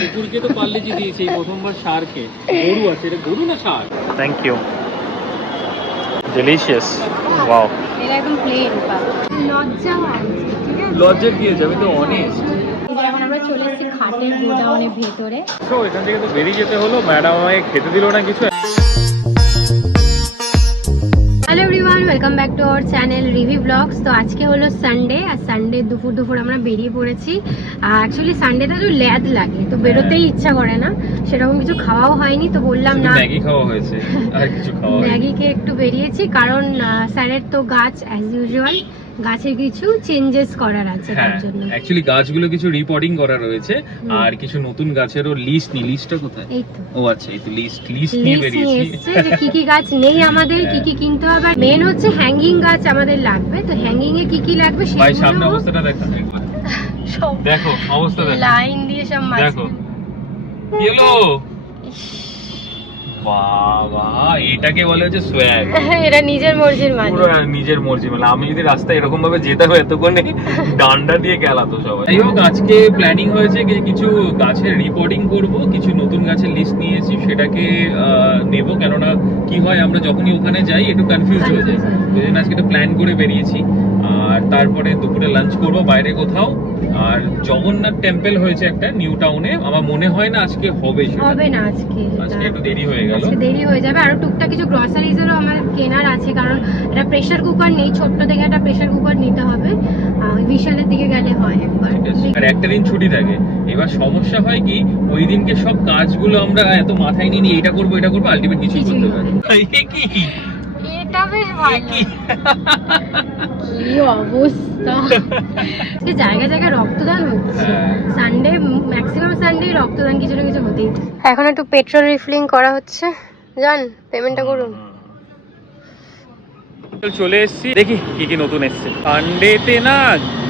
কুকুরকে তো পার্লেজি দিয়েছি, প্রথমবার ষাঁড়কে। গরু আছে, এটা গরু না ষাঁড়? Thank you, delicious. ওয়াও, এটা একদম প্লেন পাবে। লজ্জা হয়, ঠিক আছে? লজ্জা কি আছে, আমি তো অনেস্ট। এখন আমরা চলে এসেছি খাটের গোডাউনের ভেতরে। তো এখান থেকে তো বেরিয়ে যেতে হলো, ম্যাডাম আমায় খেতে দিল না কিছু। Hello everyone, welcome back to our channel Rivi vlogs. তো আজকে হলো সানডে, আর সানডে দুপুর আমরা বেরিয়ে পড়েছি। অ্যাকচুয়ালি সানডেতে তো ল্যাদ লাগে, তো বেরোতেই ইচ্ছা করে না, সেরকম কিছু খাওয়াও হয়নি, তো বললাম না ম্যাগি খাওয়া হয়েছে, আর কিছু খাওয়া হয়নি। ম্যাগি খেয়ে একটু বেরিয়েছি, কারণ স্যারের তো গাছ অ্যাজ ইউজুয়াল গাছে কিছু চেঞ্জেস করার আছে, তার জন্য। অ্যাকচুয়ালি গাছগুলো কিছু রিপোর্টিং করা রয়েছে, আর কিছু নতুন গাছেরও লিস্ট নি। লিস্টটা কোথায়? এই তো, ও আচ্ছা, এই তো লিস্ট নিয়ে বেরিয়েছি যে কি কি গাছ নেই আমাদের, কি কি কিনতে হবে। মেন হচ্ছে হ্যাঙ্গিং গাছ আমাদের লাগবে, তো হ্যাঙ্গিং এ কি কি লাগবে ভাই সামনে অবস্থাটা দেখো, দেখো অবস্থা দেখো, লাইন দিয়ে সব মাছ। দেখো কি হলো, বাবা এটাকে বলে হচ্ছে সোয়াগ। এটা নিজের মর্জির মালিক, পুরো নিজের মর্জি। মানে আমি যদি রাস্তায় এরকম ভাবে যেতে হয়, এতক্ষণে ডান্ডা দিয়ে গেলাতো সবাই। যাই হোক, আজকে প্ল্যানিং হয়েছে কিছু গাছের রিপোর্টিং করব, কিছু নতুন গাছের লিস্ট নিয়েছি, সেটাকে নেব। কেননা কি হয়, আমরা যখনই ওখানে যাই একটু কনফিউজ হয়ে যাই, ওই জন্য আজকে একটা প্ল্যান করে বেরিয়েছি। আর তারপরে দুপুরে লাঞ্চ করব বাইরে কোথাও। আর জগন্নাথ টেম্পল হয়েছে একটা নিউ টাউনে, আমার মনে হয় না আজকে হবে, হবে না আজকে একটু দেরি হয়ে গেল, দেরি হয়ে যাবে। আর টুকটাক কিছু গ্রসারিজেরও আমার কেনার আছে, কারণ একটা প্রেসার কুকার নেই, ছোট্ট থেকে একটা প্রেসার কুকার নিতে হবে। বিশালের দিকে গেলে হয় একবার, আর একটা দিন ছুটি থাকে। এবার সমস্যা হয় কি, ওই দিনকে সব কাজগুলো আমরা এত মাথায় নিয়ে নিই, এটা করবো আলটিমেট কিছুই করতে পারি কি। এটা বেশ ভালো, কি অবস্থা। জায়গায় জায়গায় রক্তদান হচ্ছে সানডে, ম্যাক্সিমাম সানডে রক্তদান কিছু না কিছু হতেই। এখন একটু পেট্রোল রিফিলিং করা হচ্ছে, যান পেমেন্টটা করুন। চলে এসেছি, দেখি কি কি নতুন এসছে। সানডেতে না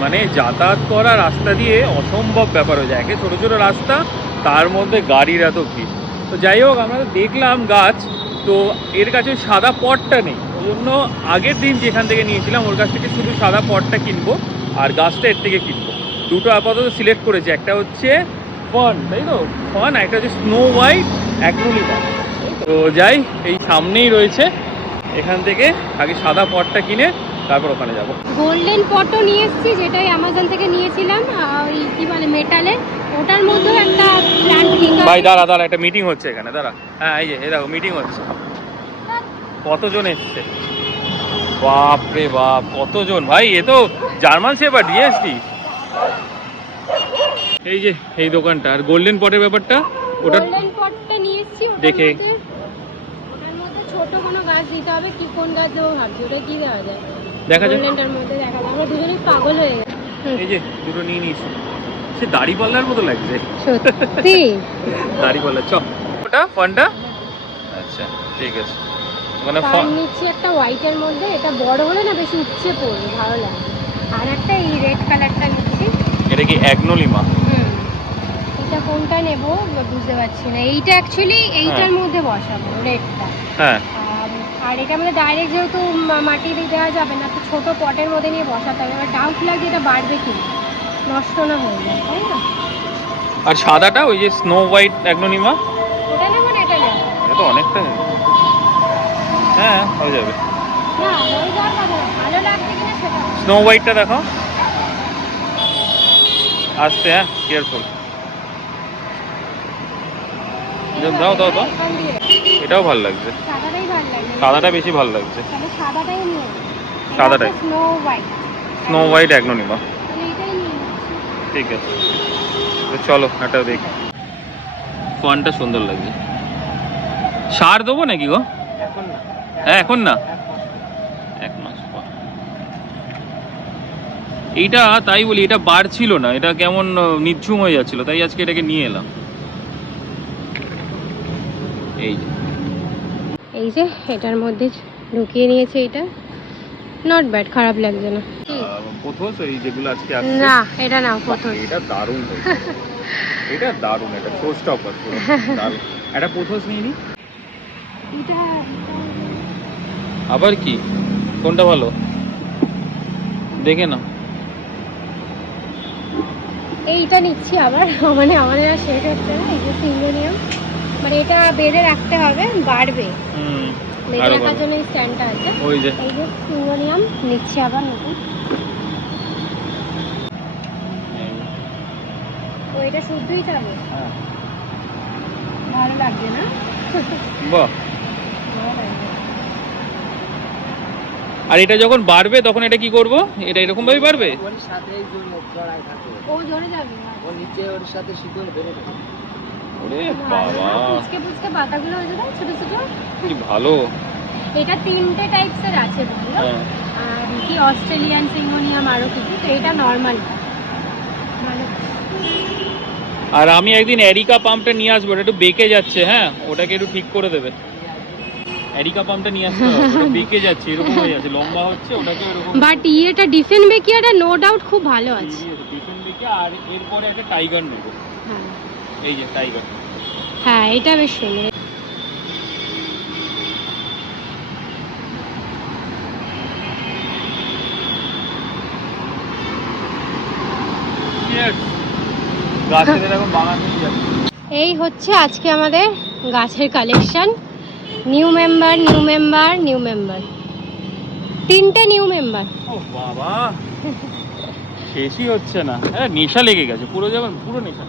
মানে যাতায়াত করা রাস্তা দিয়ে অসম্ভব ব্যাপার হয়ে যায়, ছোট ছোট রাস্তা, তার মধ্যে গাড়ির এত ভিড়। তো যাই হোক, আমরা দেখলাম গাছ, তো এর কাছে সাদা পটটা নেই, ওই জন্য আগের দিন যেখান থেকে নিয়েছিলাম ওর কাছ থেকে শুধু সাদা পটটা কিনবো, আর গাছটা এর থেকে কিনবো। দুটো আপাতত সিলেক্ট করেছি, একটা হচ্ছে ফান, তাই তো ফান, একটা হচ্ছে স্নো হোয়াইট অ্যাগ্নোলিমা। তো যাই, এই সামনেই রয়েছে, এখান থেকে আগে সাদা পটটা কিনে তারপর ওখানে যাব। গোল্ডেন পটও নিয়ে এসেছি, যেটাই অ্যামাজন থেকে নিয়েছিলাম, ওই কি বলে মেটালের, ওটার মধ্যেও একটা প্ল্যান্ট কিনতে। ভাই দাঁড়া, একটা মিটিং হচ্ছে এখানে, দাঁড়া। হ্যাঁ এই যে, এই দেখো মিটিং হচ্ছে। কতজন এসছে, বাপ রে বাপ, কতজন ভাই! এ তো জার্মান শেপার্ড ডিএসডি। এই যে এই দোকানটা, আর গোল্ডেন পটের ব্যাপারটা, ওটা গোল্ডেন পটটা নিয়ে এসেছি, দেখে ওটার মধ্যে ছোট কোনো গাছ দিতে হবে, কি কোন গাছ দেবো ভাবছি, ওটা কি দেওয়া যায় দেখা যায়। গোল্ডেনটার মধ্যে দেখাবো, আমরা দুজনেই পাগল হয়ে গেছি। এই যে দুটো নিয়ে নিয়েছি, সে দাড়ি পাল্লার মতো লাগছে, সত্যি দাড়ি পাল্লা। চ ওটা ফানটা, আচ্ছা ঠিক আছে। মানে ফান নিচ্ছি একটা হোয়াইটের মধ্যে, এটা বড় হলে না বেশি উপচে পড়বে, ভালো লাগে। আর একটা এই রেড কালারটা নিচ্ছি, এটা কি অ্যাগ্নোলিমা? এটা কোনটা নেব বুঝতে পারছি না। এইটা অ্যাকচুয়ালি এইটার মধ্যে বসাবো, রেডটা। হ্যাঁ, আর এটা আমাদের ডাইরেক্ট যেহেতু মাটি দিয়ে দেওয়া যাবে না, তো ছোট পটের মধ্যে নিয়ে বসাতে হবে। এবার ডাউট লাগে এটা বাড়বে কি নষ্ট না হয়ে যায়, তাই না? আর সাদাটা ওই যে স্নো হোয়াইট অ্যাগ্নোলিমা, ওটা নেবো না এটা নেবো? এটা তো অনেকটা, হ্যাঁ হয়ে যাবে। না হয়ে যাওয়ার কথা না, ভালো লাগছে কিনা সেটা। স্নো হোয়াইটটা দেখো, আসতে, হ্যাঁ কেয়ারফুল। দাও দাও দাও, এখান দিয়ে এটাও ভালো লাগছে, সাদাটাই ভালো লাগছে, সাদাটা বেশি ভালো লাগছে। তাহলে সাদাটাই নিয়ে সাদাটাই, স্নো হোয়াইট, স্নো হোয়াইট অ্যাগ্নোলিমা, তাহলে এটাই নিয়ে নিচ্ছি। ঠিক আছে। তো চলো এটা দেখি, ফোনটা সুন্দর লাগছে। সার দেবো নাকি গো? এখন না, হ্যাঁ এখন না, এক মাস পর। এইটা তাই বলি, এটা বাড়ছিল না, এটা কেমন নিঝুম হয়ে যাচ্ছিল, তাই আজকে এটাকে নিয়ে এলাম। এই যে এই যে এটার মধ্যে ঢুকিয়ে নিয়েছে, এটা নট ব্যাড, খারাপ লাগছে না। পোথোস এই যেগুলো আজকে আসছে, না এটা নাও প্রথম, এটা দারুণ হয়েছে, এটা দারুণ, এটা শো স্টপার পুরো দারুণ। এটা পোথোস নিয়ে নি, এটা আবার কি কোনটা ভালো দেখে না। এইটা নিচ্ছি আবার, মানে আমাদের আর শেষ হচ্ছে না। এই যে সিঙ্গোনিয়াম, মানে এটা বেঁধে রাখতে হবে, বাড়বে। বেঁধে আরো রাখার বাড়বে। জন্য স্ট্যান্ডটা আছে। ওই যে এই যে সিঙ্গোনিয়াম নিচ্ছি আবার নতুন। তো এটা শুদ্ধই চাবে, ভালো লাগছে না? বাহ। ভালো লাগছে। আর এটা যখন বাড়বে তখন এটা কি করব? এটা এরকম ভাবে বাড়বে? ওর সাথেই জড়ায় থাকে। ও জোরে যাবে না। ও নিচে ওর সাথে শিকড় বেড়ে থাকে। ওরে বাবা, পুচকে পুচকে পাতাগুলো হয়েছে না ছোট ছোট। কি ভালো। এটা 3টে টাইপসের আছে বুঝলো, আর কি অস্ট্রেলিয়ান সিঙ্গোনিয়াম আরো কিছু। তো এটা নর্মাল, মানে আর আমি একদিন এরিকা পাম্পটা নিয়ে আসবো, ওটা একটু বেঁকে যাচ্ছে, হ্যাঁ ওটাকে একটু ঠিক করে দেবে। এরিকা পাম্পটা নিয়ে আসতে হবে, ওটা বেঁকে যাচ্ছে, এরকম হয়ে যাচ্ছে, লম্বা হচ্ছে, ওটাকে এরকম বাট ইয়েটা ডিফেন বেকিয়াটা নো ডাউট খুব ভালো আছে। পিছন দিকে। আর এরপরে একটা টাইগার নেবো, হ্যাঁ এই যে টাইগার। হ্যাঁ, এটা বেশ সুন্দর। গাছেদের এখন বাগান হয়ে যাচ্ছে। এই হচ্ছে আজকে আমাদের গাছের collection. New member, new member, new member, 3টে নিউ মেম্বার। ও বাবা, শেষই হচ্ছে না। হ্যাঁ নেশা লেগে গেছে পুরো, যেমন পুরো নেশা।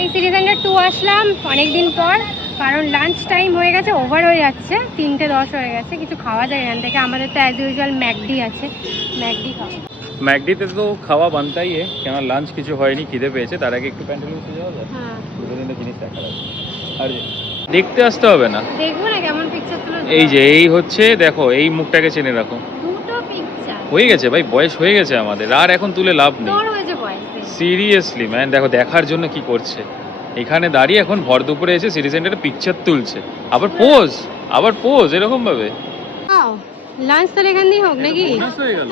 এই সিটি সেন্টার 2 আসলাম অনেকদিন পর, কারণ লাঞ্চ টাইম হয়ে গেছে, ওভার হয়ে যাচ্ছে, 3:10 হয়ে গেছে, কিছু খাওয়া যায় এখান থেকে। আমাদের তো অ্যাজ ইউজুয়াল ম্যাকডি আছে, ম্যাকডি খাওয়া। ম্যাকডিতে তো খাওয়া বানতাই है, কেন লাঞ্চ কিছু হয়নি, খিদে পেয়েছে। তার আগে একটু প্যান্টালুন্সে যাওয়া যায়, হ্যাঁ দুটো তিনটে জিনিস দেখা যাচ্ছে। আর দেখতে আসতে হবে না, দেখবো না কেমন পিকচার তুলো। এই যে এই হচ্ছে, দেখো এই মুখটাকে চেনে রাখো। দুটো পিকচার হয়ে গেছে ভাই, বয়স হয়ে গেছে আমাদের, আর এখন তুলে লাভ নেই। তোর হয়েছে বয়সে। সিরিয়াসলি ম্যান, দেখো দেখার জন্য কি করছে এখানে দাঁড়িয়ে, এখন ভর দুপুরে এসে সিটি সেন্টারে পিকচার তুলছে, আবার পোজ এরকম ভাবে। লাঞ্চ তাহলে এখান দিয়ে হোক নাকি? বোনাস হয়ে গেল।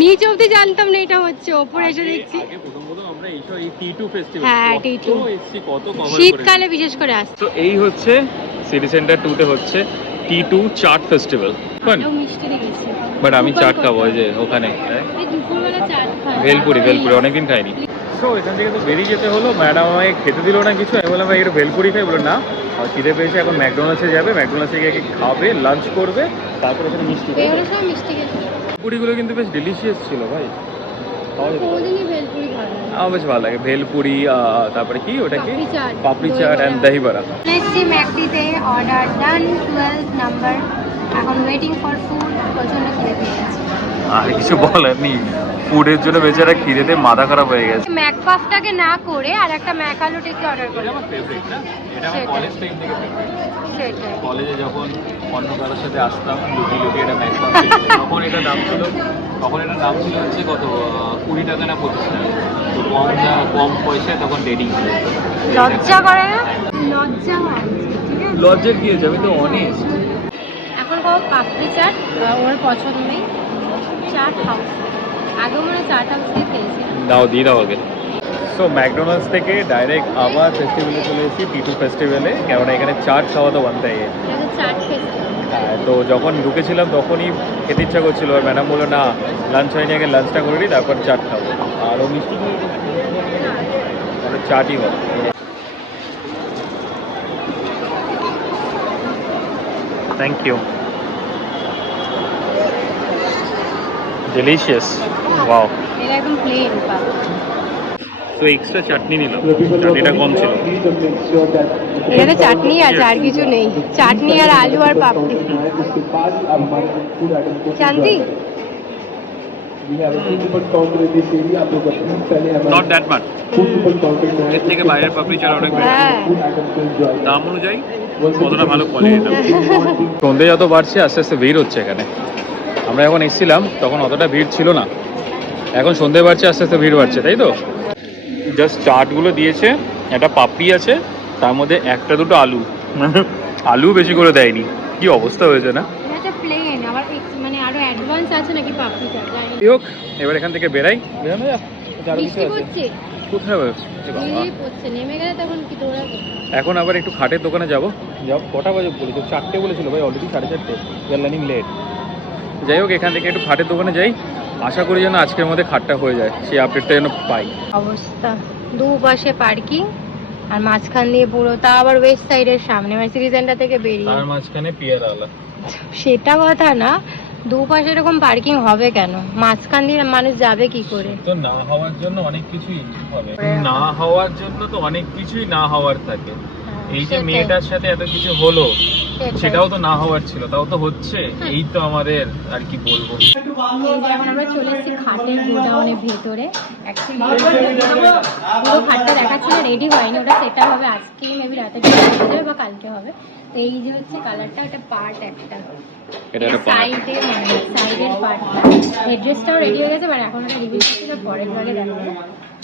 নিচ অব্দি জানতাম না এটা হচ্ছে, ওপরে এসে দেখছি। আগে প্রথম আমরা এইসব এই টি2 ফেস্টিভ্যাল, হ্যাঁ, T2 এসছি, কত কভার করেছি। শীতকালে বিশেষ করে আসছে। তো এই হচ্ছে সিটি সেন্টার 2 হচ্ছে টি2 চাট ফেস্টিভ্যাল। আমিও মিষ্টি দেখেছি, বাট আমি চাট খাবো, ওই যে ওখানে এই দুপুরবেলা চাট খাই। ভেলপুরি অনেকদিন খাইনি। তো এখান থেকে তো বেরিয়ে যেতে হলো, ম্যাডাম আমাকে খেতে দিল না কিছু। আমি বললাম ভাই একটু ভেলপুরি খাই, বলো না আর খিদে পেয়েছে, এখন ম্যাকডোনাল্ডসে যাবে, ম্যাকডোনাল্ডসে গিয়ে খাবে, লাঞ্চ করবে, তারপরে ওখানে মিষ্টি খাবে। বেরোনোর সময় মিষ্টি খেয়েছি। ভেলপুরিগুলো কিন্তু বেশ ডেলিশিয়াস ছিল ভাই, খাওয়া যেতে পারে। কোনোদিনই ভেলপুরি ভালো লাগে। আমার বেশ ভালো লাগে ভেলপুরি, তারপরে কি ওটা কি পাপড়ি চাট, পাপড়ি চাট অ্যান্ড দহি বড়া। এসছি ম্যাকডিতে, অর্ডার ডান, 12 নাম্বার। এখন ওয়েটিং ফর ফুড, প্রচন্ড খিদে পেয়ে গেছে। আর কিছু বলার নেই, ফুডের জন্য বেচারা খিদেতে মাথা খারাপ হয়ে গেছে। ম্যাকপাফটাকে না করে আর একটা ম্যাকালো টিকি অর্ডার এটা করি। আমার ফেভারিট না, এটা আমার সেটাই। কলেজ টাইম থেকে ফেভারিট। সেটাই। কলেজে যখন অন্য কারোর সাথে আসতাম লুকিয়ে এটা ম্যাক তখন এটার দাম ছিল হচ্ছে কত 20 টাকা না 25 টাকা। তো কম পয়সায় তখন ডেটিং ছিল। লজ্জা করে না? লজ্জা হয়, ঠিক আছে? লজ্জার কি হয়েছে, আমি তো অনেস্ট। এখন খাবো পাপড়ি চাট, ওর পছন্দেই চাট হাউস। আগে মনে হয় চাট হাউস থেকে খেয়েছি। দিয়ে দাও আগে। সো ম্যাকডোনাল্ডস থেকে ডাইরেক্ট আবার ফেস্টিভ্যালে চলে এসেছি, টি2 ফেস্টিভ্যালে, কেননা এখানে চাট খাওয়া তো বানতাই। এটা তো চাট ফেস্টিভ্যাল। হ্যাঁ, তো যখন ঢুকেছিলাম তখনই খেতে ইচ্ছা করছিল, আর ম্যাডাম বললো না লাঞ্চ হয়নি, আগে লাঞ্চটা করে নিই তারপর চাট খাবো। আর ও মিষ্টি খেয়ে তাহলে চাটই হবে। Thank you, delicious, wow. এটা একদম প্লেন পাবো। তো এক্সট্রা চাটনি নিলাম, চাটনিটা কম ছিল। এটাতে চাটনি আছে, আর কিছু নেই। চাটনি আর আলু আর পাপড়ি। শান্তি। নট দ্যাট মাচ, এর থেকে বাইরের পাপড়ি চাট অনেক বেশি। হ্যাঁ। দাম অনুযায়ী কতটা ভালো কোয়ালিটি। সন্ধে যত বাড়ছে আস্তে আস্তে ভিড় হচ্ছে এখানে। আমরা যখন এসেছিলাম তখন অতটা ভিড় ছিল না, এখন সন্ধে বাড়ছে আস্তে আস্তে ভিড় বাড়ছে, তাই তো? জাস্ট চাটগুলো দিয়েছে, একটা পাপড়ি আছে, তার মধ্যে একটা দুটো আলু, আলু বেশি করে দেয়নি। কি অবস্থা হয়েছে না? এটা প্লেন, আবার মানে আরো অ্যাডভান্স আছে নাকি পাপড়ি চাট, জানি না। যাই হোক, এবার এখান থেকে বেরানো যাক। আরো কিছু বৃষ্টি আছে পড়ছে, কোথায় বাবা? ঝিরিঝিরি পড়ছে, নেমে গেলে তখন কি দৌড়াবো? এখন আবার একটু খাটের দোকানে যাবো। কটা বাজে বলেছিল? 4টে বলেছিল ভাই, already 4:30। We are running late. যাই হোক, এখান থেকে একটু খাটের দোকানে যাই, আশা করি যেন আজকের মধ্যে খাটটা হয়ে যায়, সেই আপডেটটা যেন পাই। অবস্থা দুপাশে পার্কিং আর মাঝখান দিয়ে পুরো, তা আবার ওয়েস্ট সাইডের সামনে সিটি সেন্টার থেকে বেরিয়ে, তার মাঝখানে পিয়ার আলা। সেটা কথা না, দুপাশে এরকম পার্কিং হবে কেন, মাঝখান দিয়ে মানুষ যাবে কি করে? তো না হওয়ার জন্য অনেক কিছুই হবে, না হওয়ার জন্য তো অনেক কিছুই না হওয়ার থাকে। এই যে সেটাই। মেয়েটার সাথে এত কিছু হলো, সেটাই। সেটাও তো না হওয়ার ছিল, তাও তো হচ্ছে। এই তো আমাদের আর কি বলবো। এই যে এখন আমরা চলে এসেছি খাটের গোডাউনের ভেতরে। অ্যাকচুয়ালি পুরো খাটটা দেখাচ্ছিল, রেডি হয়নি, ওটা সেটা হবে আজকেই, মেবি রাতে হয়ে যাবে বা কালকে হবে। তো এই যে হচ্ছে কালারটা, এটা পার্ট একটা, এটা একটা part। সাইডে মানে সাইডের পার্টটা। হেডরেস্টটাও রেডি হয়ে গেছে, মানে এখন ওটা রিভিউ করছি, পরের ভাগে দেখাবো।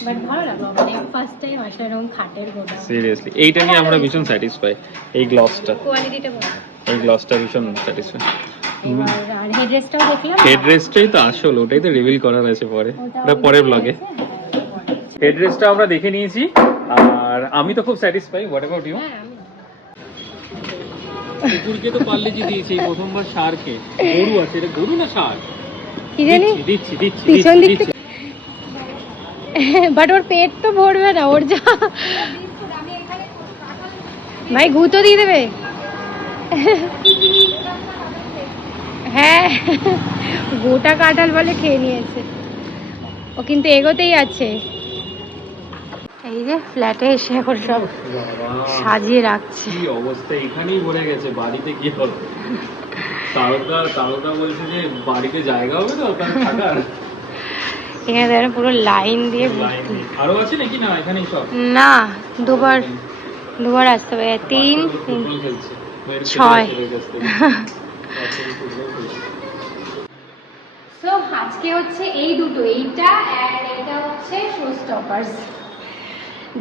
বাট ভালো লাগলো, মানে ফার্স্ট টাইম আসলে এরকম খাটের গোডাউন। সিরিয়াসলি এইটা নিয়ে আমরা ভীষণ স্যাটিসফাই। এই গ্লসটা, কোয়ালিটিটা ভালো। এই গ্লসটা ভীষণ স্যাটিসফাই। এবার আর হেডরেস্টটাও দেখলাম। হেডরেস্টটাই তো আসল, ওটাই তো রিভিল করার আছে পরে, ওটা পরের ব্লগে। হেডরেস্টটা আমরা দেখে নিয়েছি, আর আমি তো খুব স্যাটিসফাই। What about you? হ্যাঁ, আমি কুকুরকে তো পারলে যে দিয়েছি এই প্রথমবার, ষাঁড়কে। গরু আছে, এটা গরু না ষাঁড়? কি জানি দিচ্ছি দিচ্ছি পিছন দিক দিচ্ছি। বাট ওর পেট তো ভরবে না, ওর যা ভাই ঘু তো দিয়ে দেবে। হ্যাঁ, গোটা কাঁঠাল বলে খেয়ে নিয়েছে ও, কিন্তু এগোতেই আছে। এই যে ফ্ল্যাটে এসে এখন সব সাজিয়ে রাখছে। কি অবস্থা, এখানেই ভরে গেছে, বাড়িতে কি হবে? তারকা বলছে যে বাড়িতে জায়গা হবে তো তার থাকার। এখানে দেখেন পুরো লাইন দিয়ে লাইন নেই। আরো আছে নাকি? না এখানেই সব। না, দুবার আসতে হবে, 3 ফুটবল খেলছে। 6। সো আজকে হচ্ছে এই দুটো, এইটা এন্ড এটা হচ্ছে শো স্টপার্স।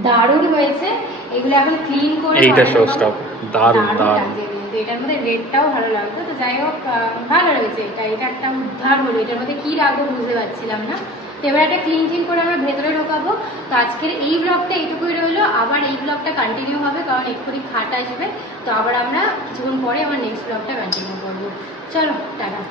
দারুণ হয়েছে এগুলো, এখন ক্লিন করে এইটা বানানো শো হবে। স্টপ, দারুণ দারুণ। লাগছে কিন্তু এটার মধ্যে রেডটাও ভালো লাগতো। তো যাই হোক, ভালো লেগেছে এটা একটা উদ্ধার হলো। এটার মধ্যে কি রাখবো বুঝতে পারছিলাম না, তো এবার একটা ক্লিন করে আমরা ভেতরে ঢোকাবো। তো আজকের এই ব্লগটা এইটুকুই রইলো, আবার এই ব্লগটা কন্টিনিউ হবে, কারণ এক্ষুনি খাট আসবে। তো আবার আমরা কিছুক্ষণ পরে আবার নেক্সট ব্লগটা কন্টিনিউ করবো। চলো টাটা।